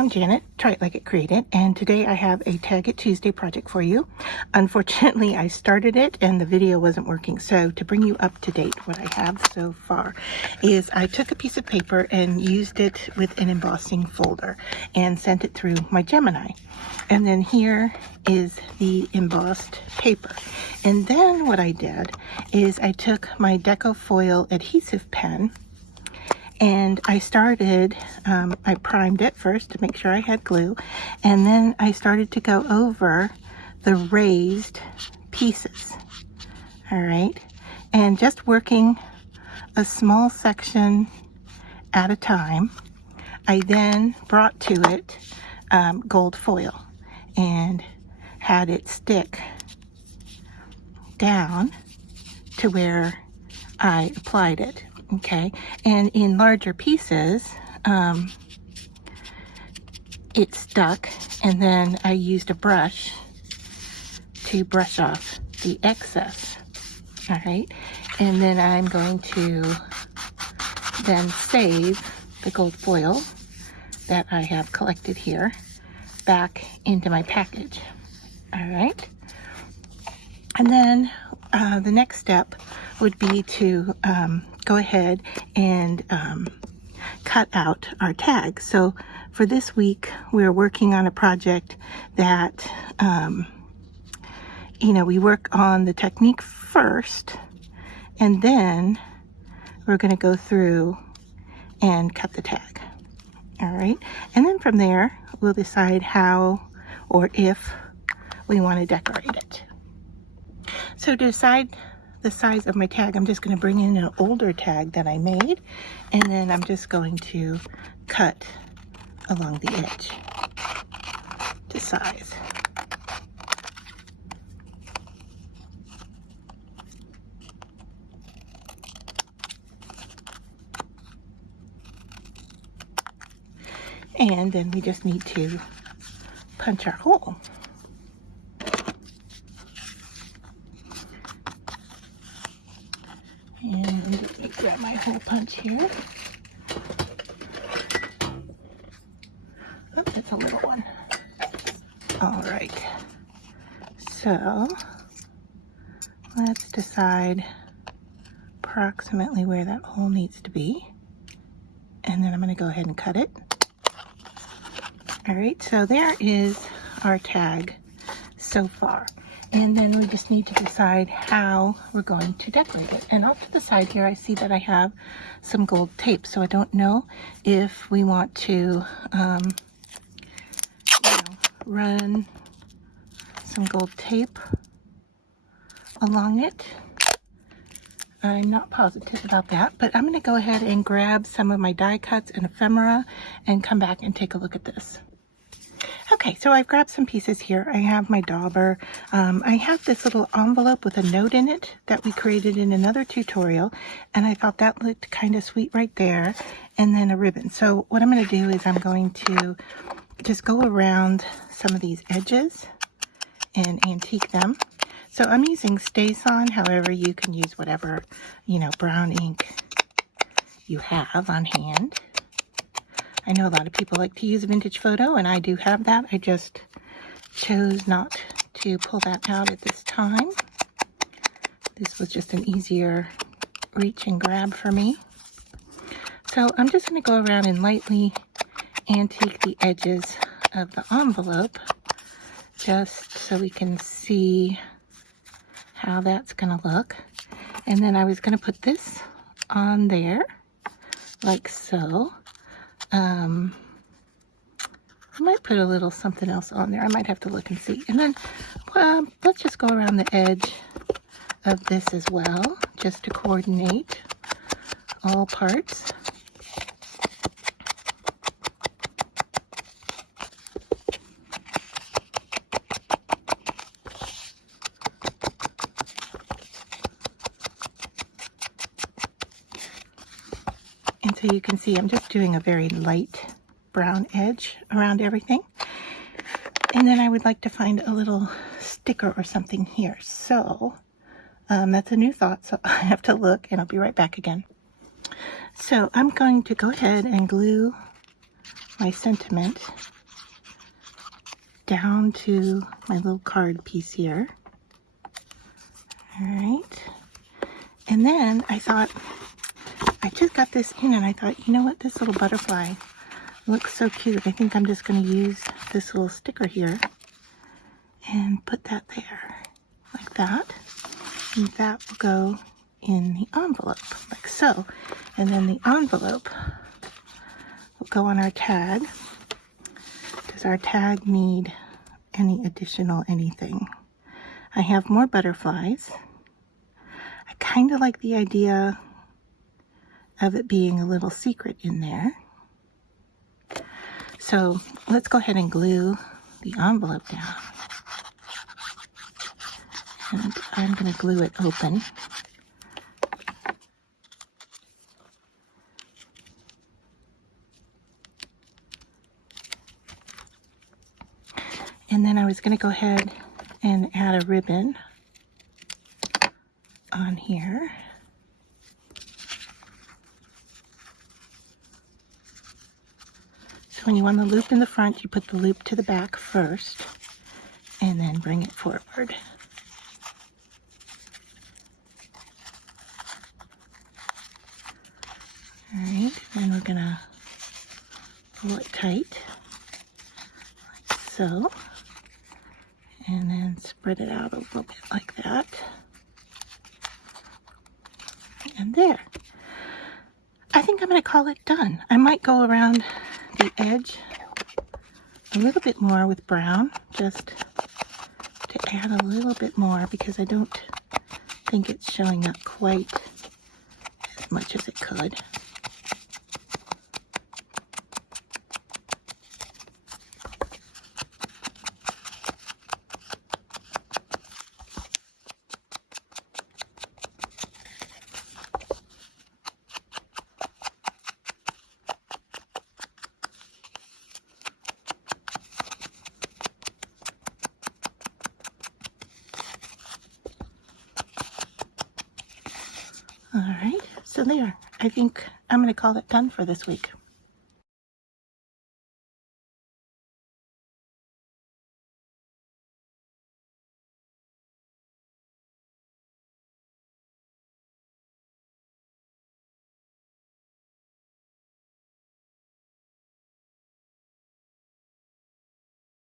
I'm Janet, Try It Like It Created, and today I have a Tag It Tuesday project for you. Unfortunately, I started it and the video wasn't working, so to bring you up to date, what I have so far is I took a piece of paper and used it with an embossing folder and sent it through my Gemini. And then here is the embossed paper. And then what I did is I took my Deco Foil adhesive pen and I started, I primed it first to make sure I had glue, and then I started to go over the raised pieces, all right? And just working a small section at a time, I then brought to it gold foil and had it stick down to where I applied it. Okay, and in larger pieces, it stuck, and then I used a brush to brush off the excess. All right, and then I'm going to then save the gold foil that I have collected here back into my package. All right, and then the next step would be to go ahead and cut out our tags. So for this week, we're working on a project that, we work on the technique first, and then we're going to go through and cut the tag. All right. And then from there, we'll decide how or if we want to decorate it. So to decide the size of my tag, I'm just going to bring in an older tag that I made, and then I'm just going to cut along the edge to size. And then we just need to punch our hole. And let me grab my hole punch here. Oh, that's a little one. All right. So let's decide approximately where that hole needs to be. And then I'm going to go ahead and cut it. All right, so there is our tag so far. And then we just need to decide how we're going to decorate it. And off to the side here, I see that I have some gold tape. So I don't know if we want to run some gold tape along it. I'm not positive about that, but I'm going to go ahead and grab some of my die cuts and ephemera and come back and take a look at this. Okay, so I've grabbed some pieces here. I have my dauber. I have this little envelope with a note in it that we created in another tutorial, and I thought that looked kind of sweet right there, and then a ribbon. So what I'm going to do is I'm going to just go around some of these edges and antique them. So I'm using StazOn, however you can use whatever, brown ink you have on hand. I know a lot of people like to use Vintage Photo, and I do have that. I just chose not to pull that out at this time. This was just an easier reach and grab for me. So I'm just going to go around and lightly antique the edges of the envelope, just so we can see how that's going to look. And then I was going to put this on there, like so. I might put a little something else on there. I might have to look and see. And then let's just go around the edge of this as well, just to coordinate all parts. And so you can see I'm just doing a very light brown edge around everything. And then I would like to find a little sticker or something here. So that's a new thought, so I have to look, and I'll be right back again. So I'm going to go ahead and glue my sentiment down to my little card piece here. All right. And then I thought, I just got this in and I thought, you know what, this little butterfly looks so cute. I think I'm just going to use this little sticker here and put that there, like that. And that will go in the envelope, like so. And then the envelope will go on our tag. Does our tag need any additional anything? I have more butterflies. I kind of like the idea of it being a little secret in there. So let's go ahead and glue the envelope down. And I'm going to glue it open. And then I was going to go ahead and add a ribbon on here. So when you want the loop in the front, you put the loop to the back first and then bring it forward. All right, then we're gonna pull it tight, like so, and then spread it out a little bit like that. And there. I think I'm gonna call it done. I might go around the edge a little bit more with brown, just to add a little bit more, because I don't think it's showing up quite as much as it could. All right, so there. I think I'm going to call it done for this week.